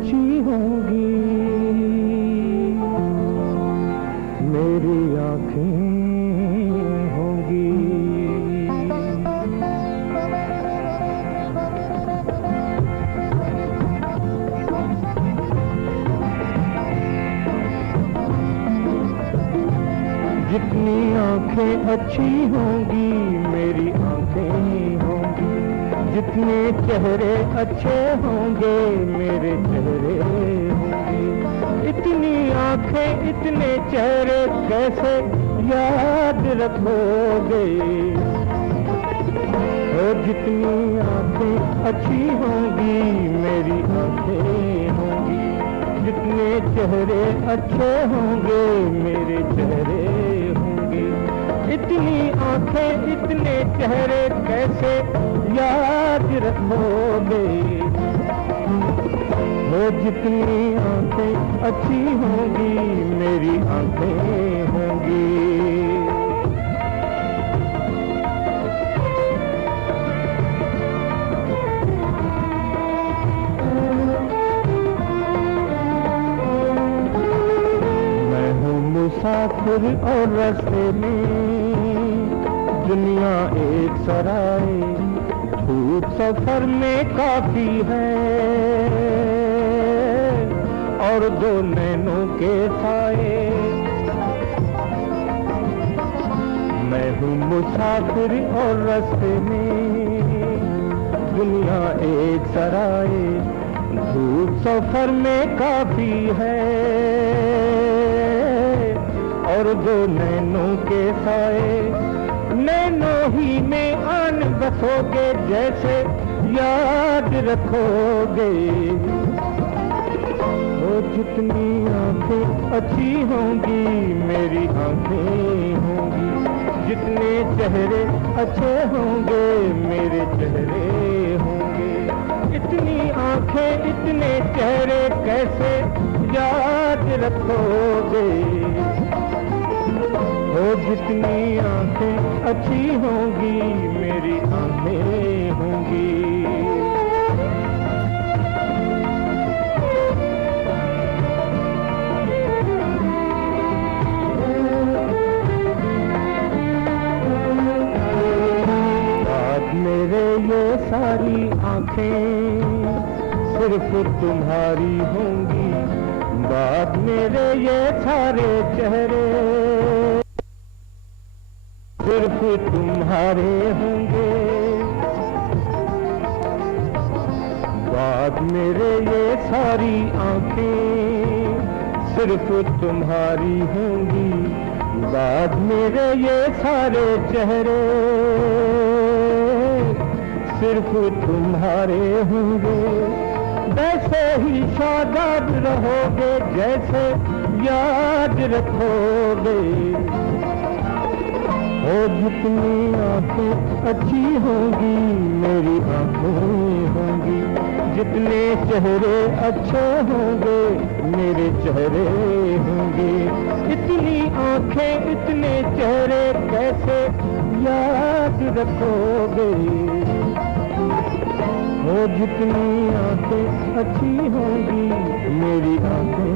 अच्छी होंगी मेरी आंखें होंगी। जितनी आंखें अच्छी होंगी मेरी आंखें होंगी, जितने चेहरे अच्छे होंगे मेरे चेहरे होंगे। इतनी आंखें इतने चेहरे कैसे याद रखोगे। और जितनी आंखें अच्छी होंगी मेरी आंखें होंगी, जितने चेहरे अच्छे होंगे मेरे चेहरे होंगे। इतनी आंखें इतने चेहरे कैसे याद रखोगे। वो जितनी आंखें अच्छी होंगी मेरी आंखें होंगी। मुसाफिर और रास्ते में दुनिया एक सराय, धूप सफर में काफी है और दो नैनों के साए। मैं हूँ मुसाफिर और रास्ते में दुनिया एक सराय, धूप सफर में काफी है और दो नैनों के साए। नैनों ही में आन बसोगे जैसे याद रखोगे। वो जितनी आंखें अच्छी होंगी मेरी आंखें होंगी, जितने चेहरे अच्छे होंगे मेरे चेहरे होंगे। इतनी आंखें इतने चेहरे कैसे याद रखोगे। वो जितनी आंखें अच्छी होंगी मेरी आंखें होंगी। आज मेरे ये सारी आंखें सिर्फ तुम्हारी होंगी, बाद मेरे ये सारे चेहरे सिर्फ तुम्हारे होंगे। बाद मेरे ये सारी आंखें सिर्फ तुम्हारी होंगी, बाद मेरे ये सारे चेहरे सिर्फ तुम्हारे होंगे। वैसे ही शादाब रहोगे जैसे याद रखोगे। वो जितनी आंखें अच्छी होंगी मेरी आंखें होंगी, जितने चेहरे अच्छे होंगे मेरे चेहरे होंगे। इतनी आंखें इतने चेहरे कैसे याद रखोगे। वो जितनी आंखें अच्छी होंगी मेरी आंखें